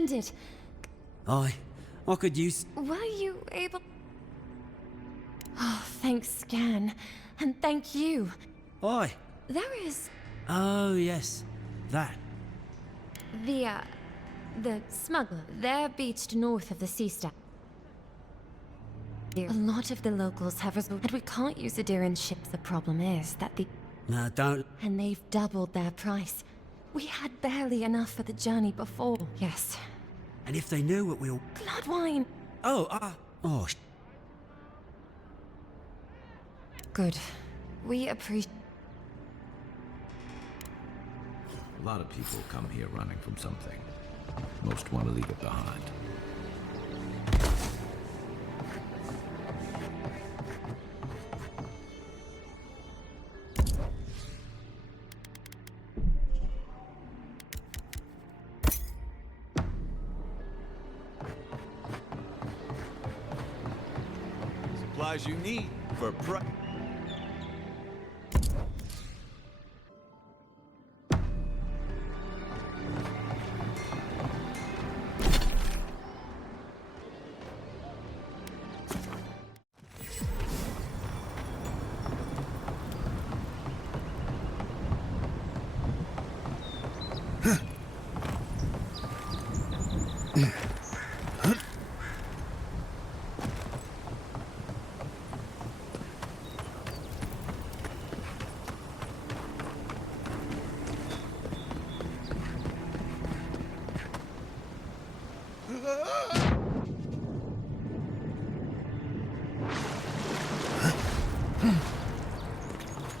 splendid. I could use... Were you able... Oh, thanks, Scan. And thank you. Aye. There is... Oh, yes. That. The smuggler. They're beached north of the sea stack. A lot of the locals have resorted, and we can't use Adiran's ships. The problem is that No, don't... And they've doubled their price. We had barely enough for the journey before. Yes. And if they knew what we'll... Blood wine! Good. We appreciate... A lot of people come here running from something. Most want to leave it behind. Supplies you need for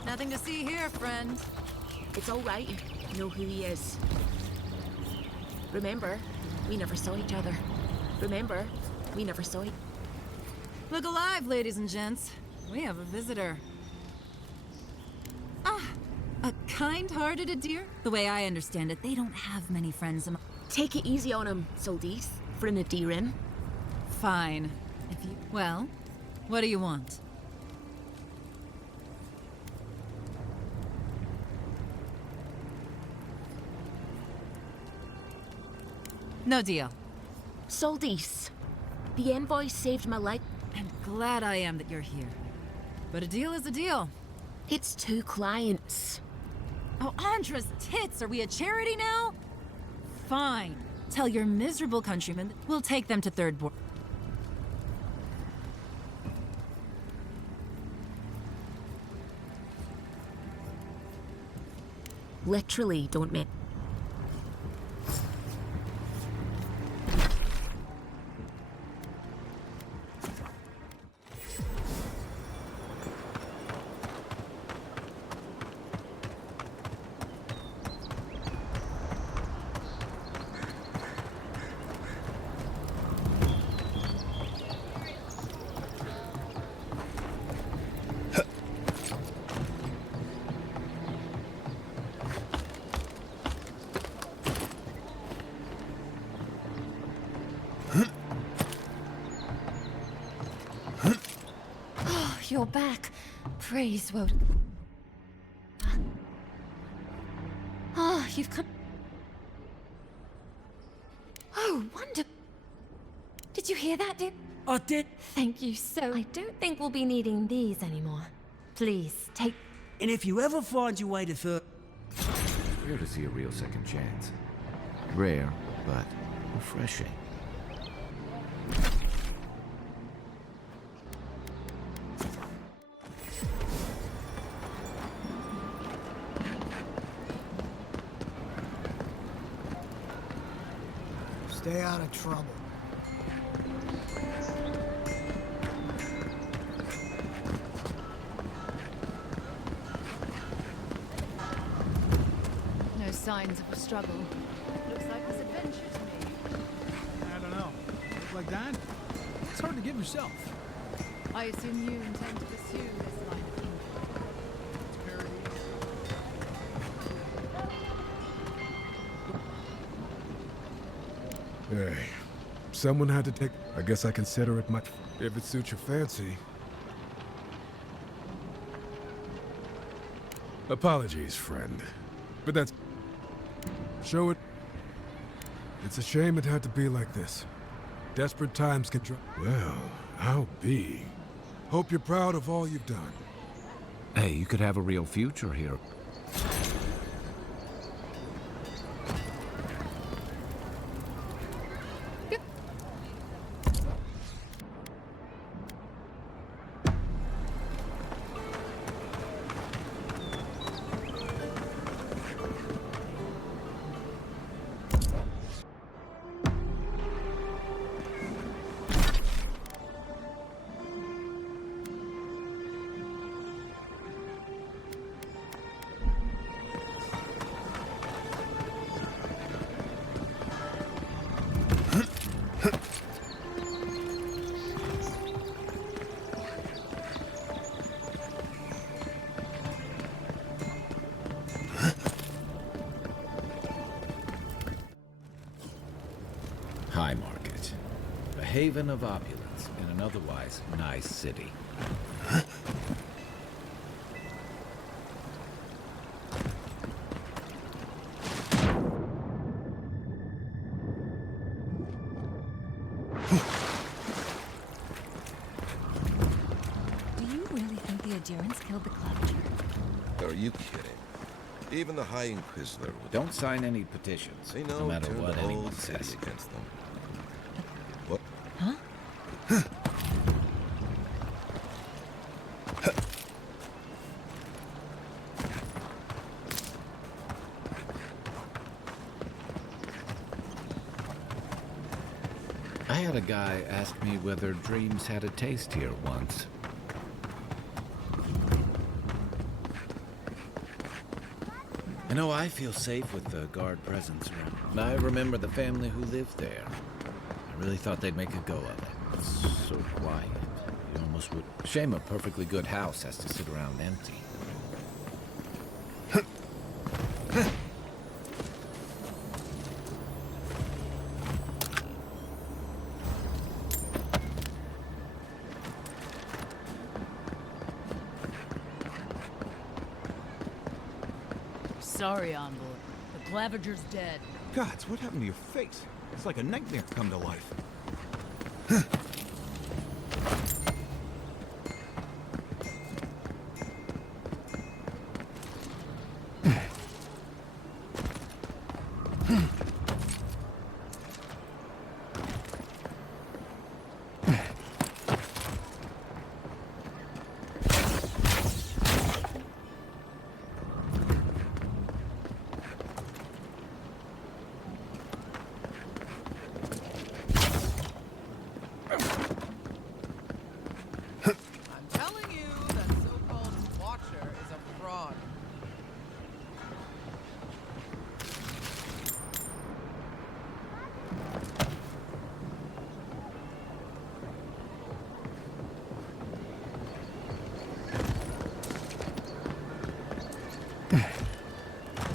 Nothing to see here, friend. It's all right. You know who he is. Remember, we never saw each other. Remember, we never saw each... Look alive, ladies and gents. We have a visitor. Ah, a kind-hearted deer? The way I understand it, they don't have many friends among... Take it easy on him, Soldis, for an Adiran. Fine. If you... Well, what do you want? No deal. Soldis, the envoy saved my life. I'm glad I am that you're here. But a deal is a deal. It's 2 clients. Oh, Andra's tits! Are we a charity now? Fine. Tell your miserable countrymen we'll take them to Third Board. Literally, don't make... You're back. Praise Woden. Ah, you've come... Oh, wonder... Did you hear that, dear? I did. Thank you so... I don't think we'll be needing these anymore. Please, take... And if you ever find your way to Third... Rare to see a real second chance. Rare, but refreshing. Stay out of trouble. No signs of a struggle. Looks like this adventure to me. I don't know. Look like that? It's hard to give yourself. I assume you intend to pursue this line of Hey, someone had to take... I guess I consider it my... If it suits your fancy. Apologies, friend. But that's... Show it... It's a shame it had to be like this. Desperate times can Well, I'll be. Hope you're proud of all you've done. Hey, you could have a real future here. High Market. A haven of opulence in an otherwise nice city. Do you really think the adherents killed the Clavager? Are you kidding? Even the High Inquisitor would... Don't sign any petitions, They know no matter turned what the whole anyone city says. against them. What? Huh? I had a guy ask me whether dreams had a taste here once. You know, I feel safe with the guard presence around. I remember the family who lived there. I really thought they'd make a go of it. It's so quiet. You almost would. Shame a perfectly good house has to sit around empty. Sorry, Envoy. The Clavager's dead. Gods, what happened to your face? It's like a nightmare come to life.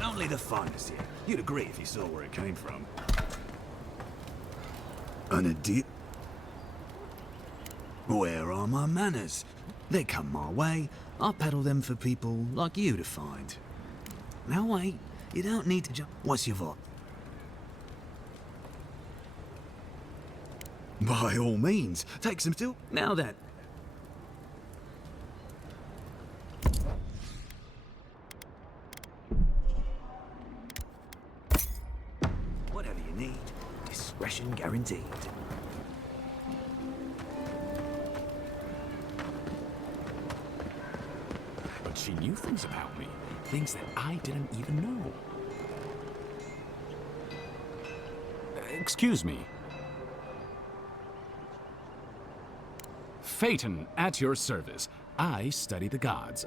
Only the finest here. You'd agree if you saw where it came from. An idiot. Where are my manners? They come my way. I peddle them for people like you to find. Now wait, you don't need to jump. What's your vote? By all means, take some still. Now then. Whatever you need, discretion guaranteed. But she knew things about me. Things that I didn't even know. Excuse me. Phaeton, at your service. I study the gods.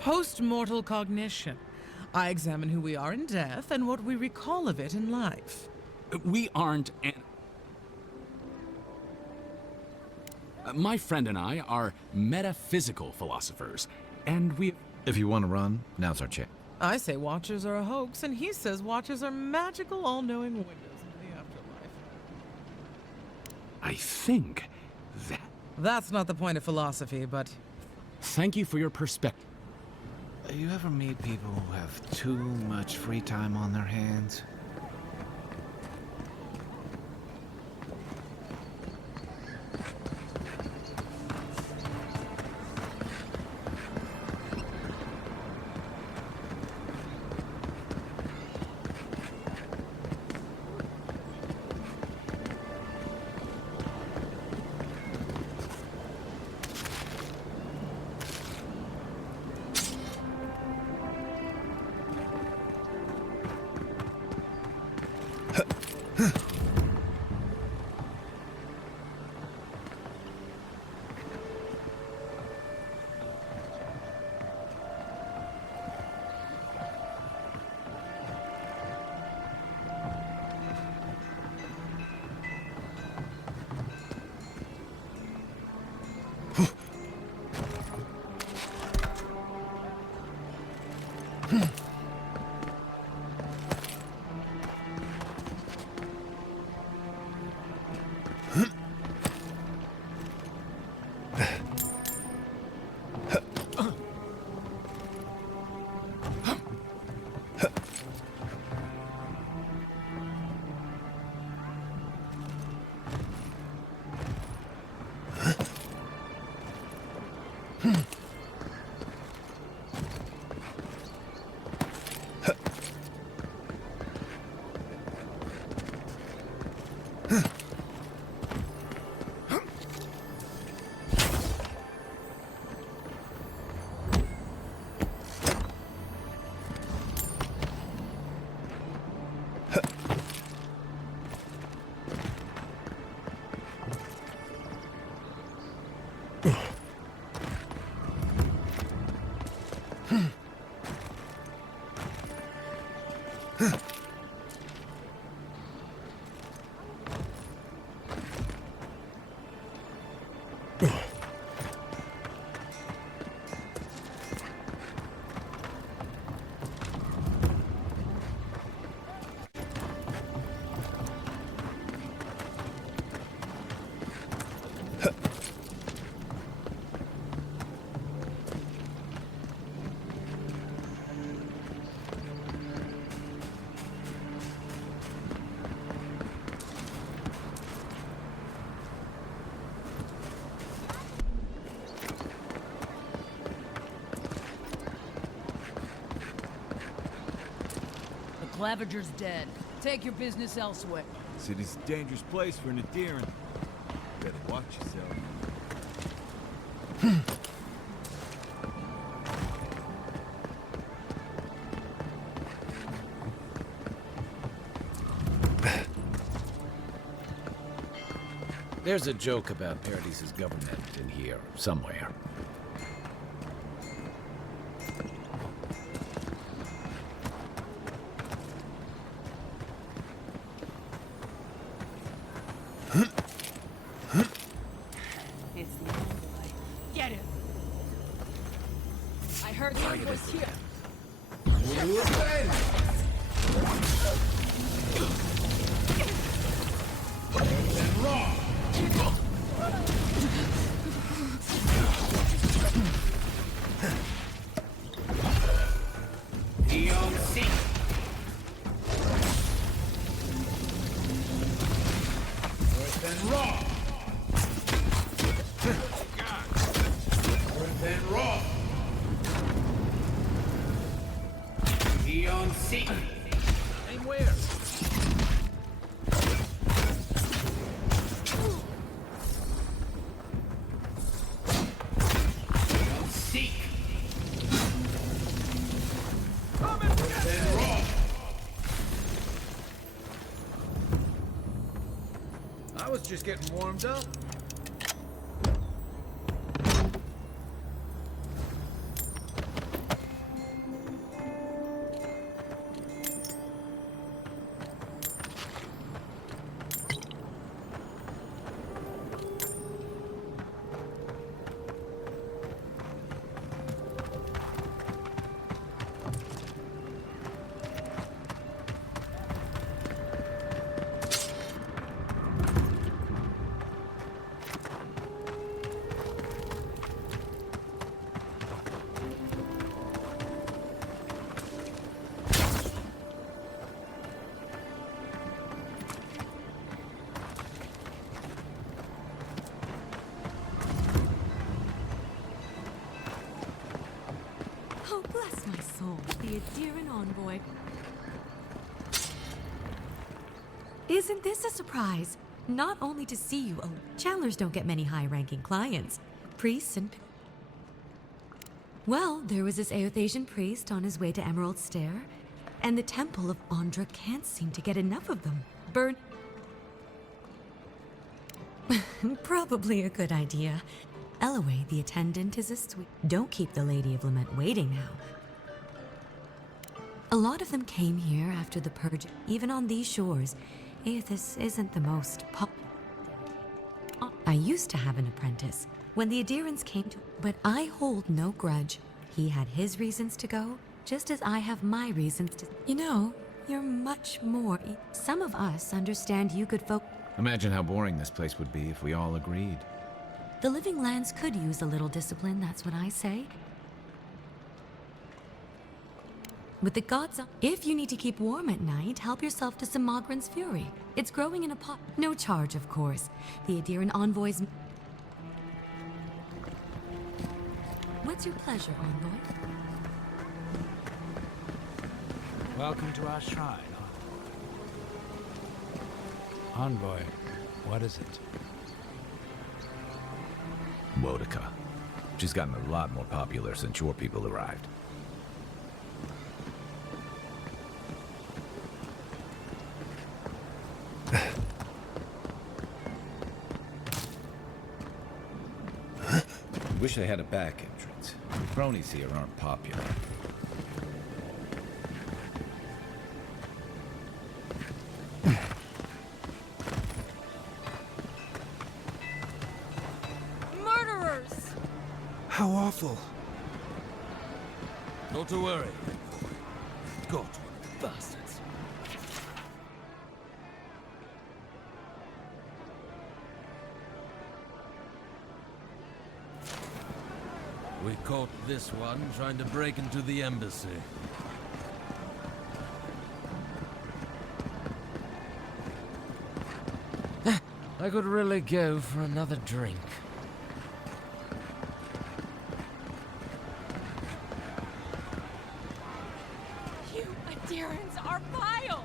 Post-mortal cognition. I examine who we are in death and what we recall of it in life. We aren't my friend and I are metaphysical philosophers, and we... If you want to run, now's our chance. I say Watchers are a hoax, and he says Watchers are magical, all-knowing windows into the afterlife. I think that... That's not the point of philosophy, but... Thank you for your perspective. You ever meet people who have too much free time on their hands? Clavager's dead. Take your business elsewhere. City's a dangerous place for an adherent. Better watch yourself. There's a joke about Paradis' government in here, somewhere. It's the old boy. Get him! I heard he was here. I was just getting warmed up. Oh, bless my soul, the adherent envoy. Isn't this a surprise? Not only to see you, Chandlers don't get many high-ranking clients. Priests and... Well, there was this Aothasian priest on his way to Emerald Stair, and the Temple of Andra can't seem to get enough of them. Probably a good idea. Eloy, the attendant, is a sweet. Don't keep the Lady of Lament waiting now. A lot of them came here after the purge. Even on these shores, Aethys isn't the most I used to have an apprentice when the Adherents came to, but I hold no grudge. He had his reasons to go, just as I have my reasons to. You know, you're much more. Some of us understand you could Imagine how boring this place would be if we all agreed. The living lands could use a little discipline, that's what I say. With the gods up, if you need to keep warm at night, help yourself to some Mogren's fury. It's growing in a pot. No charge, of course. The Adherent envoys. What's your pleasure, envoy? Welcome to our shrine. Envoy, what is it? Wodica. She's gotten a lot more popular since your people arrived. Wish they had a back entrance. The cronies here aren't popular. Murderers! How awful. Not to worry. Got one of the bastards. We caught this one trying to break into the embassy. I could really go for another drink. You adherents are vile!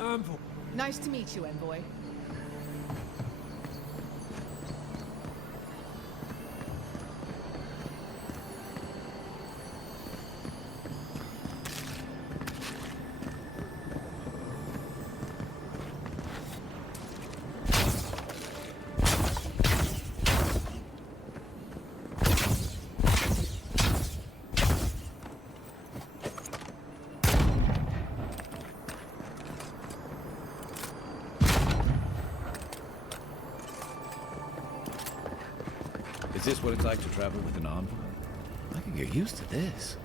Envoy. Nice to meet you, Envoy. Is this what it's like to travel with an envoy? I could get used to this.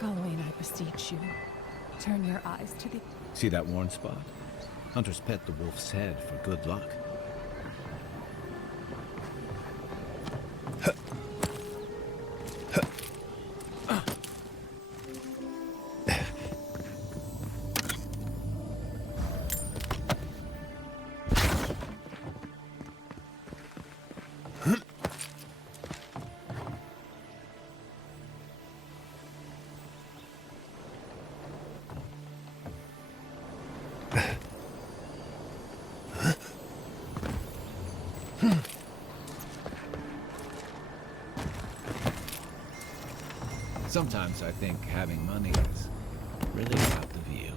Galloway, I beseech you, turn your eyes to the... See that worn spot? Hunters pet the wolf's head for good luck. Sometimes I think having money is really about the view.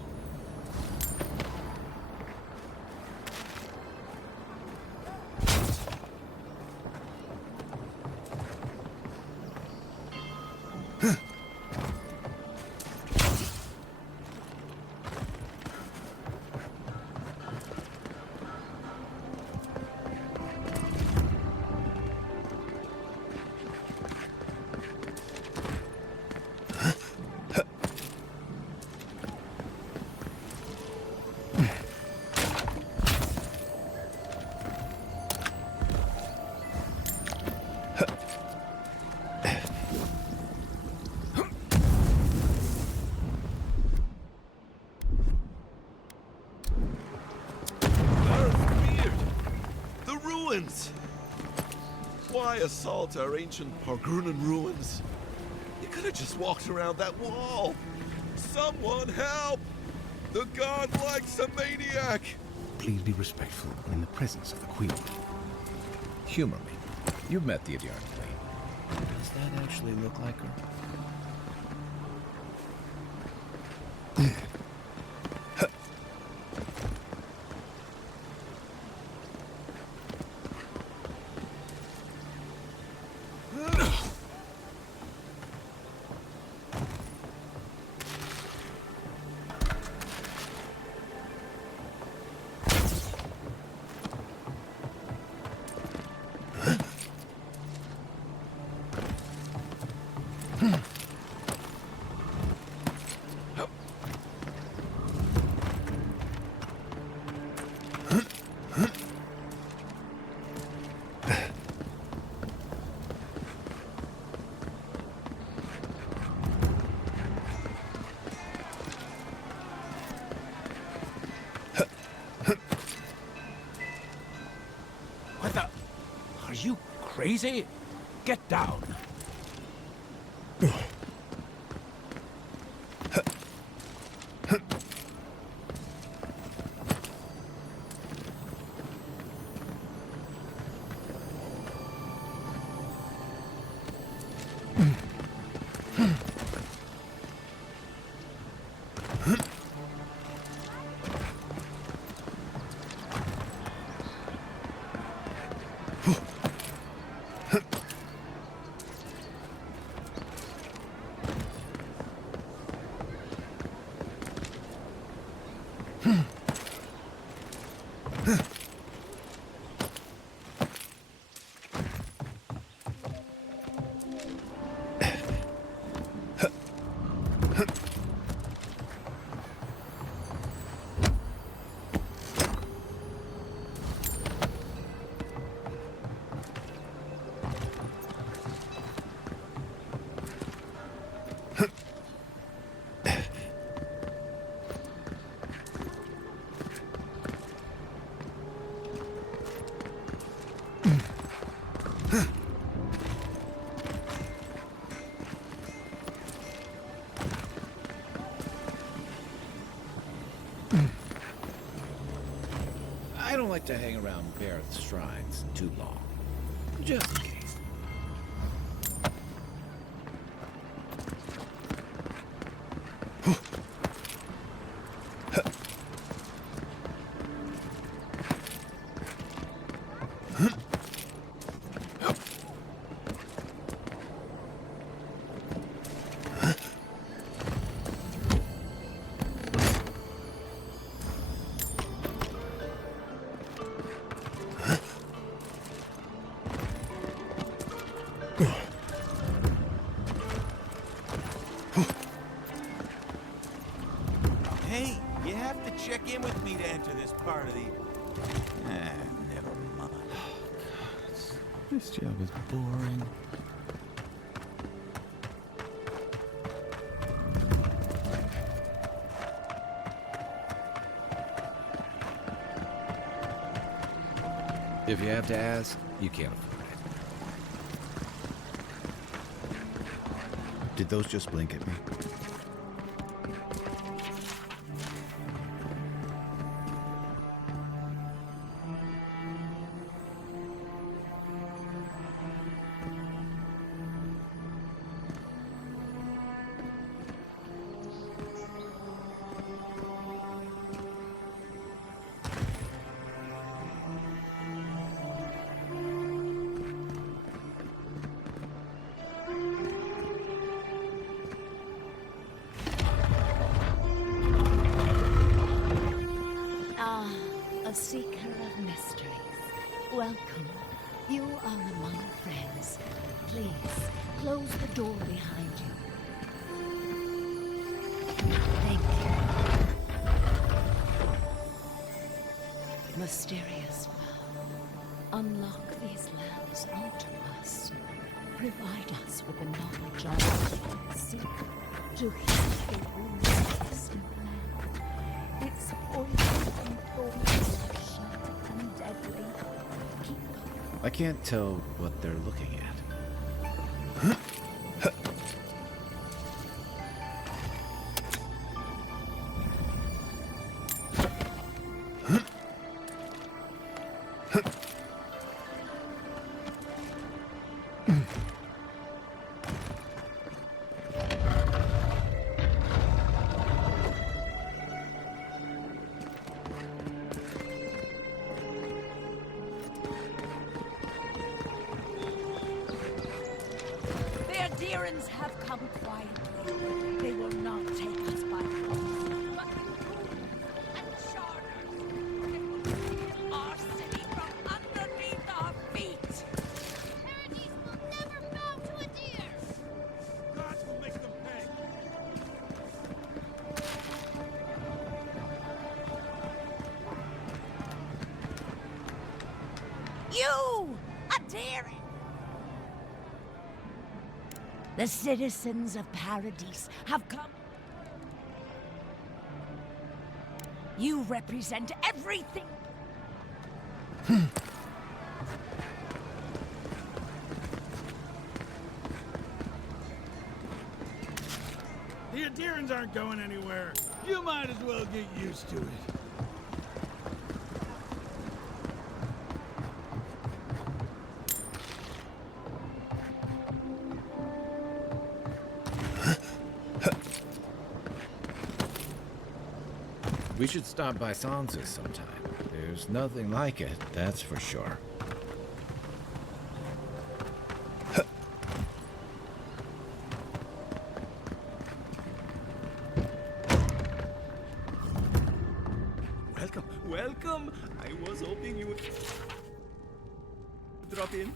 Why assault our ancient Pargrunan ruins? You could have just walked around that wall. Someone help! The god likes a maniac! Please be respectful in the presence of the Queen. Humor me. You've met the Adiran Queen. Does that actually look like her? What the? Are you crazy? Get down. I don't like to hang around Barrett's shrines too long. Just in case. Hey, you have to check in with me to enter this part of the... never mind. This job is boring. If you have to ask, you can't afford it. Did those just blink at me? A seeker of mysteries. Welcome. You are among friends. Please, close the door behind you. Thank you. Mysterious well. Unlock these lands unto us. Provide us with the knowledge of the seek to heal the wounds of this land. Its poison and thorns are sharp and deadly. Keep I can't tell what they're looking at. Have come quietly. They will not take us by force, but and charters. They will steal our city from underneath our feet. Paradise will never bow to a deer. God will make them pay. You, a deer. The citizens of Paradise have come. You represent everything. The Adirans aren't going anywhere. You might as well get used to it. We should stop by Sansa's sometime. There's nothing like it, that's for sure. Welcome, welcome. I was hoping you would drop in.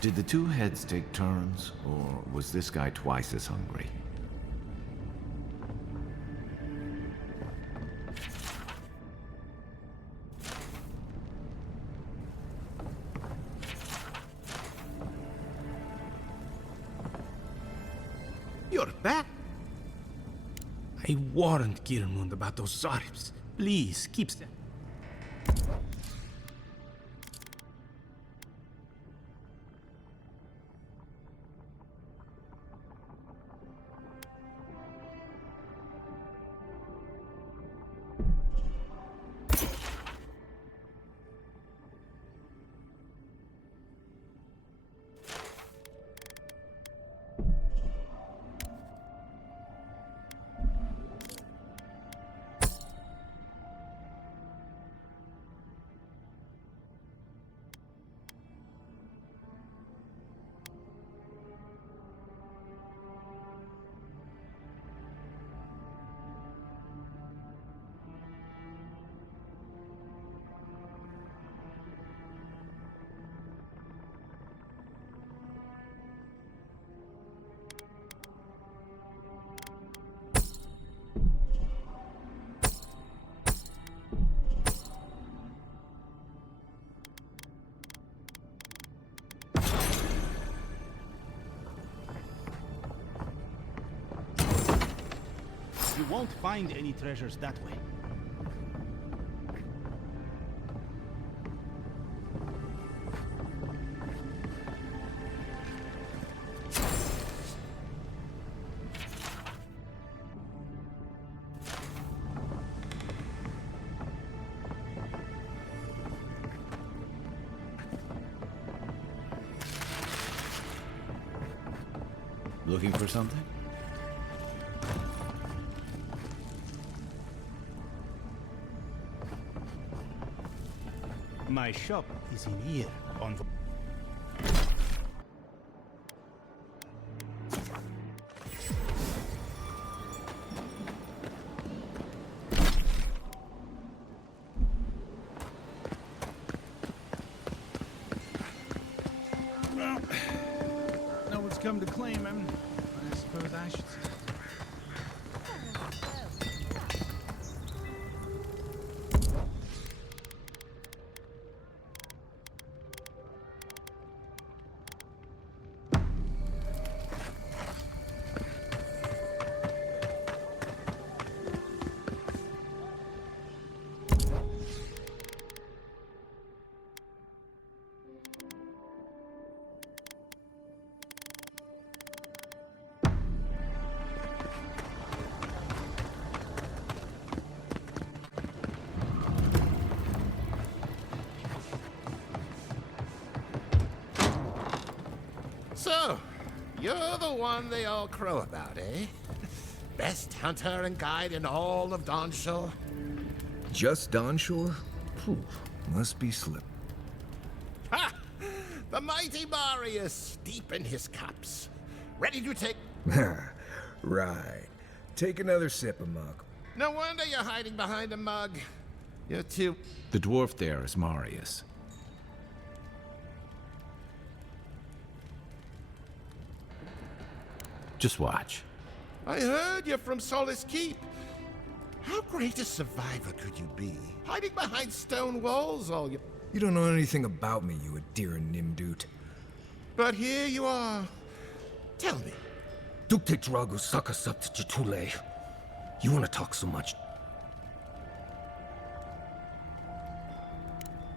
Did the two heads take turns, or was this guy twice as hungry? You're back. I warned Kirmund about those Zaribs. Please, keep them. You won't find any treasures that way. Looking for something? My shop is in here, on the... Well, no one's come to claim him. I suppose I should say. You're the one they all crow about, eh? Best hunter and guide in all of Dawnshore? Just Dawnshore? Phew, must be slip. Ha! The mighty Marius, deep in his cups. Ready to take... Right. Take another sip, Amok. No wonder you're hiding behind a mug. You're too... The dwarf there is Marius. Just watch. I heard you're from Solace Keep. How great a survivor could you be? Hiding behind stone walls all you... You don't know anything about me, you Adira Nimdut. But here you are. Tell me. Dukte Drago Sakasapt Jitule. You want to talk so much?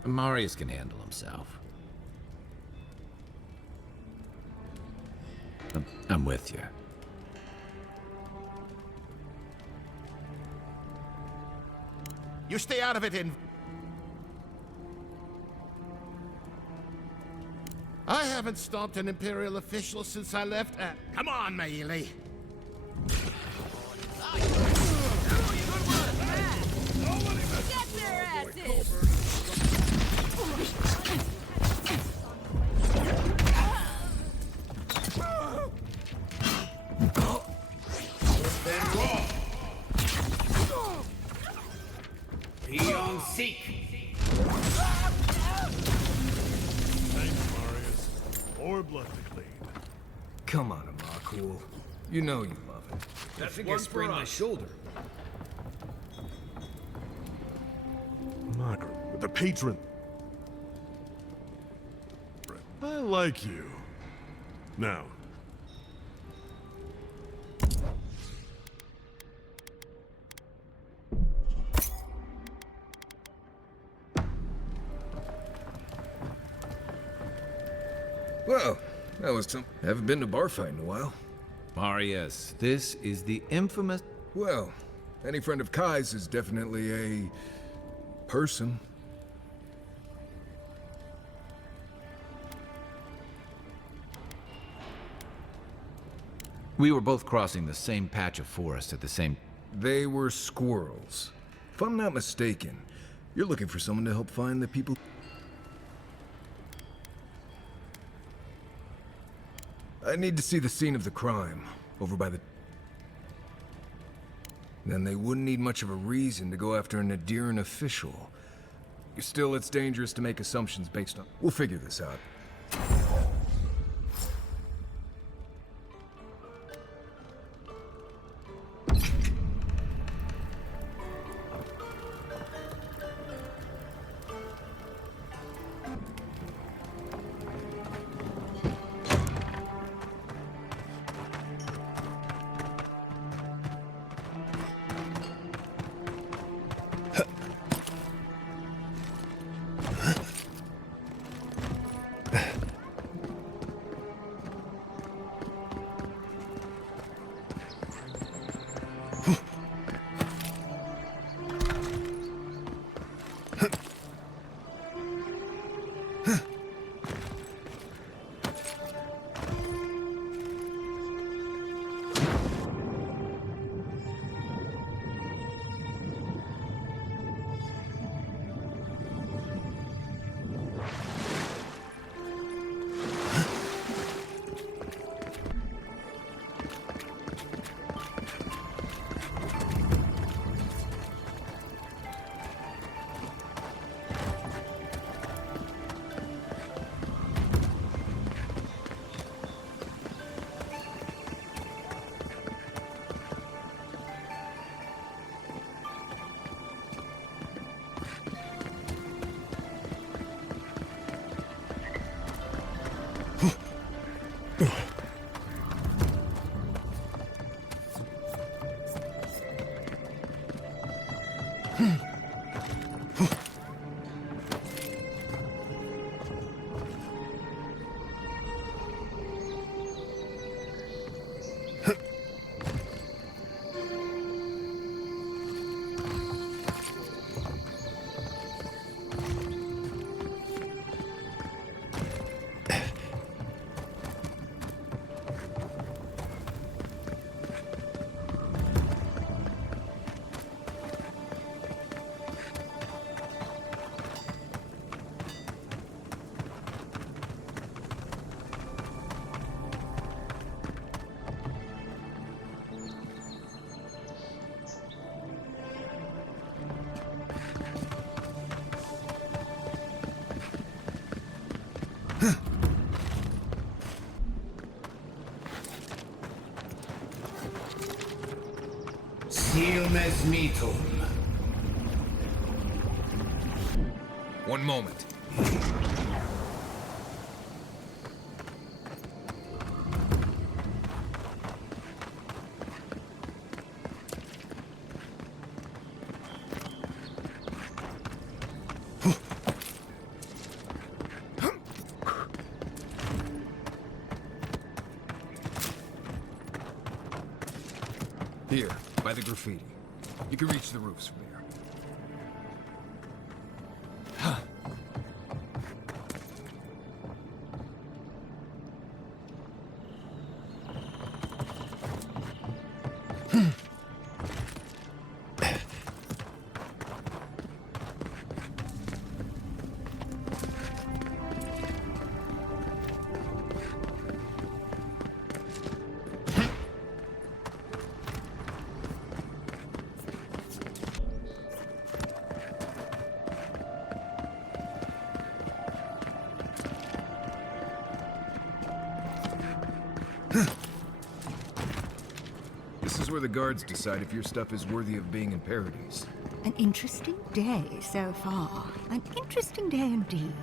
Marius can handle himself. I'm with you. You stay out of it in... I haven't stomped an Imperial official since I left at... Come on, Maile. Get their asses! Beyond seek. Thanks, Marius. More blood to clean. Come on, Amakul. You know you love it. I think I sprained my shoulder. Margaret, the patron. I like you. Now. Well, that was some... Haven't been to bar fight in a while. Marius, this is the infamous... Well, any friend of Kai's is definitely a... person. We were both crossing the same patch of forest at the same... They were squirrels. If I'm not mistaken, you're looking for someone to help find the people... I need to see the scene of the crime, over by the... Then they wouldn't need much of a reason to go after an Adiran official. Still, it's dangerous to make assumptions based on... We'll figure this out. totem. One moment. Here, by the graffiti. You can reach the roofs from here. This is where the guards decide if your stuff is worthy of being in Paradise. An interesting day so far. An interesting day indeed.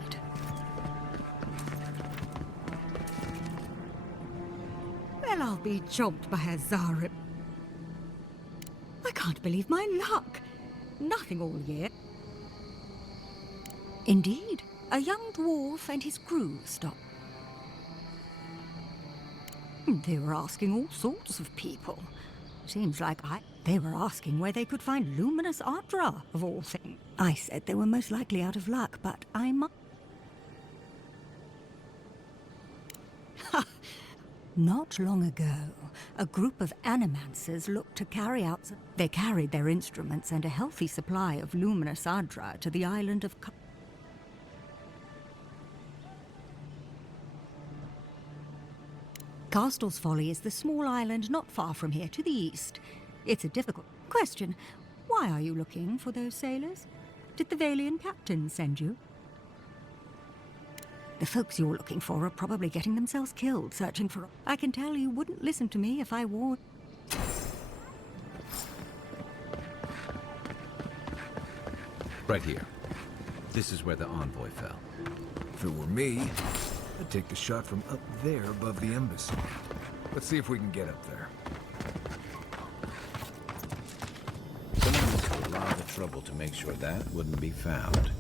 Well, I'll be chomped by a Zarib. I can't believe my luck. Nothing all year. Indeed, a young dwarf and his crew stopped. They were asking all sorts of people. Seems like they were asking where they could find luminous Ardra, of all things. I said they were most likely out of luck, but I might... Not long ago, a group of animancers looked to carry out... They carried their instruments and a healthy supply of luminous Ardra to the island of... Castle's Folly is the small island not far from here to the east. It's a difficult question. Why are you looking for those sailors? Did the Valian captain send you? The folks you're looking for are probably getting themselves killed searching for... I can tell you wouldn't listen to me if I warned... Right here. This is where the envoy fell. If it were me, I'd take the shot from up there above the embassy. Let's see if we can get up there. Someone went to a lot of trouble to make sure that wouldn't be found.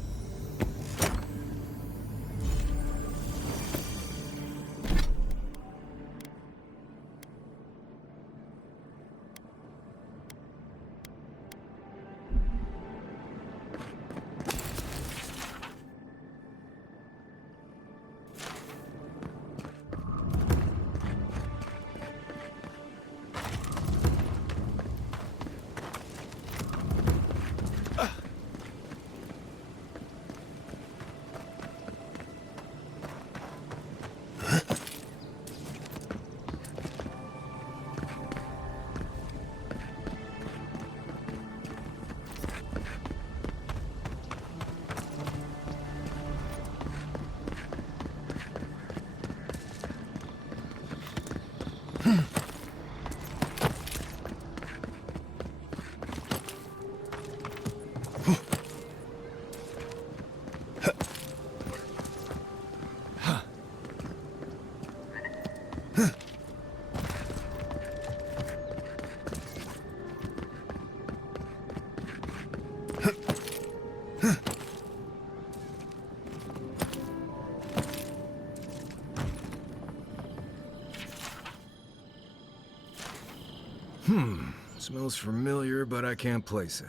Smells familiar, but I can't place it.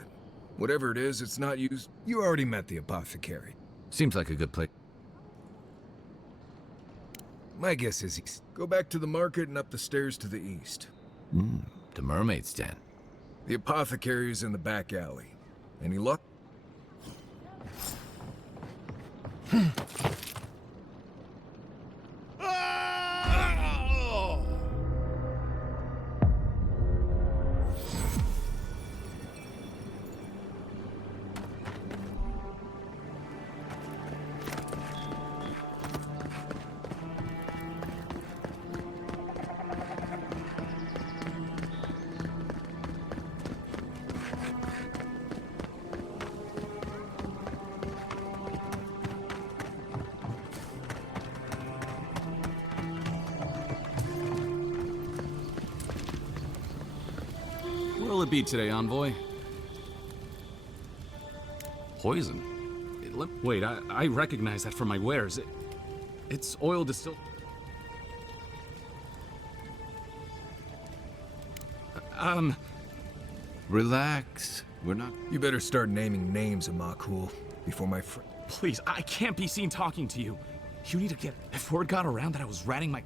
Whatever it is, it's not used. You already met the apothecary. Seems like a good place. My guess is east. Go back to the market and up the stairs to the east. The mermaid's den. The apothecary is in the back alley. Any luck? What'll it be today, Envoy? Poison? Wait, I recognize that from my wares. It's oil distilled. Relax. We're not... You better start naming names, Amakul, before my friend... Please, I can't be seen talking to you. You need to get... If word got around that I was ratting my...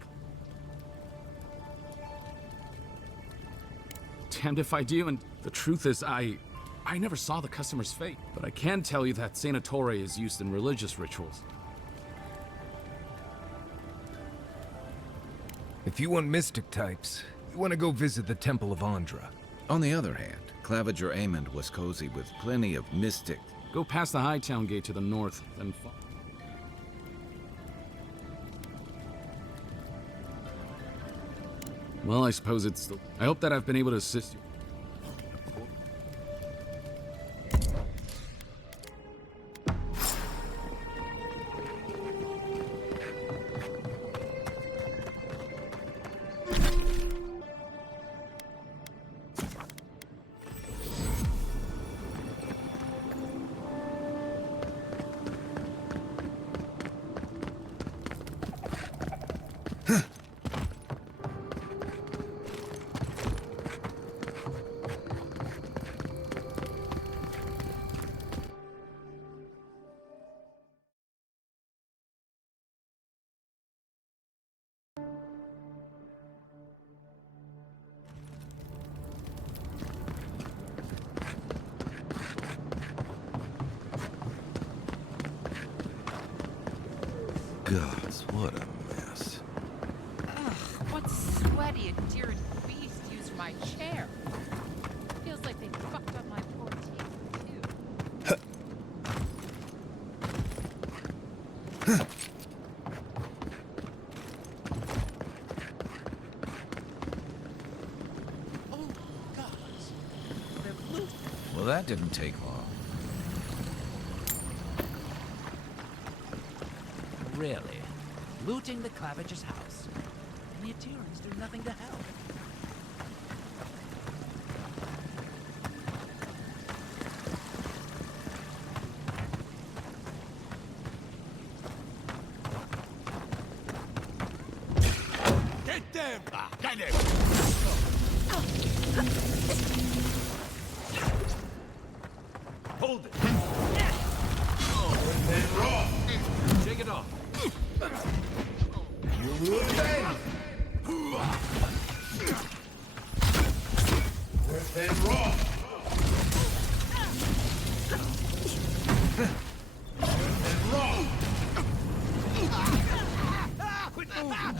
Damned if I do, and the truth is, I never saw the customer's fate. But I can tell you that Sanatore is used in religious rituals. If you want mystic types, you want to go visit the Temple of Andra. On the other hand, Claviger Amond was cozy with plenty of mystic... Go past the Hightown Gate to the north, then... Well, I suppose it's still... I hope that I've been able to assist you. Gods, what a mess. Ugh, what sweaty adherent beast used my chair? Feels like they fucked up my poor teeth, too. Oh, gods. They're loot. Well, that didn't take long. Really? Looting the Claviger's house. And the adherents do nothing to help. Get them! Get them! Hold it! Take it off. You will bend! Within raw! Within raw! Quit moving!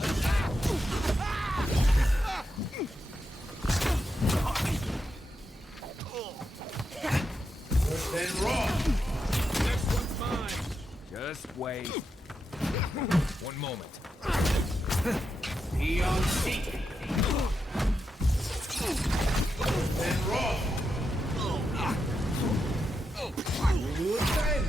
Within raw! Next one's mine. Just wait. One moment. Eon seek! Within raw! You will bend!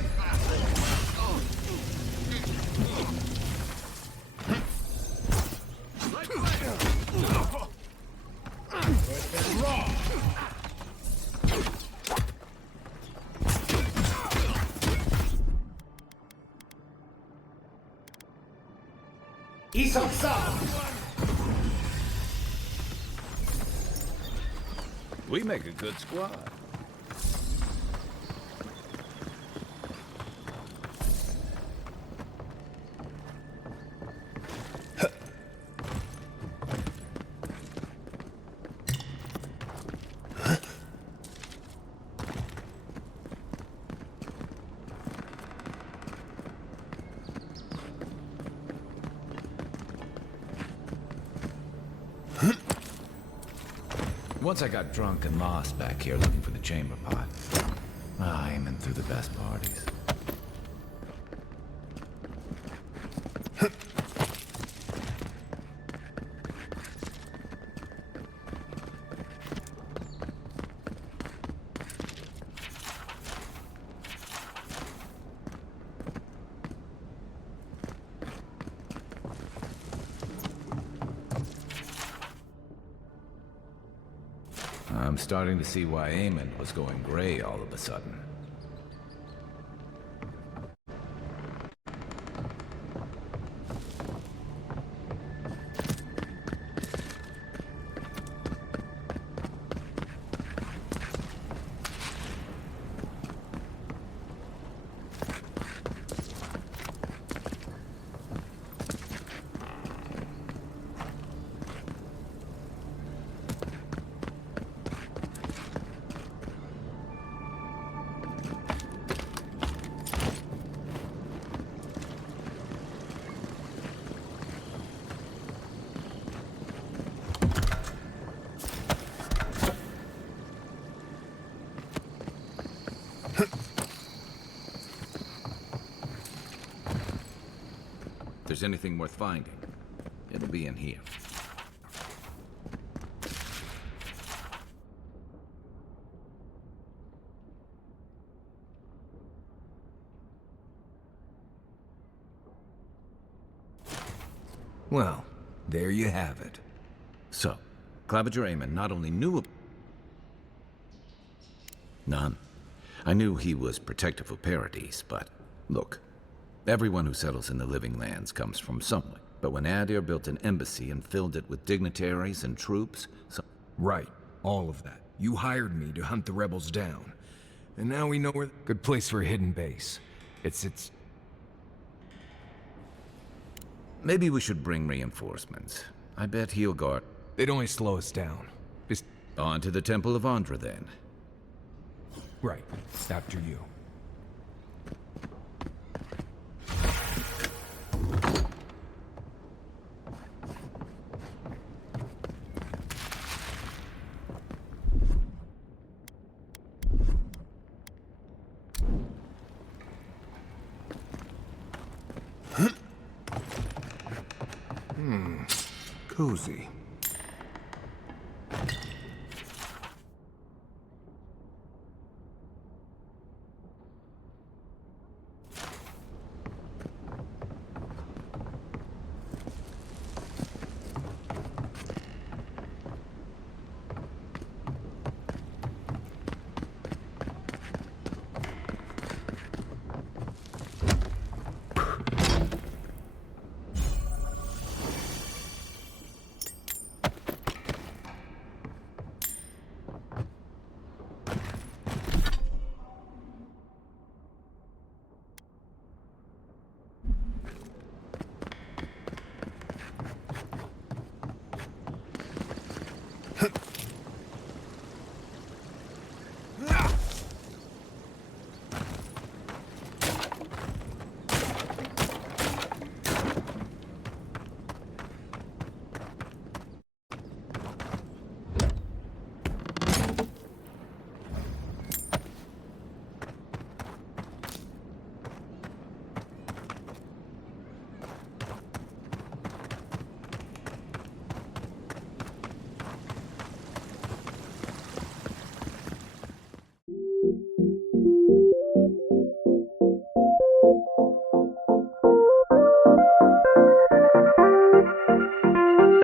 Within raw! We make a good squad. Once I got drunk and lost back here looking for the chamber pot. Aiming through the best parties. I'm I'm starting to see why Eamon was going gray all of a sudden. If there's anything worth finding, it'll be in here. Well, there you have it. So, Claviger Eamon not only knew none. I knew he was protective of Paradise, but look, everyone who settles in the Living Lands comes from somewhere. But when Adir built an embassy and filled it with dignitaries and troops, Right, all of that. You hired me to hunt the rebels down. And now we know where... Good place for a hidden base. It's... Maybe we should bring reinforcements. I bet he'll guard... They'd only slow us down. Just... On to the Temple of Andra, then. Right, after you. Cozy.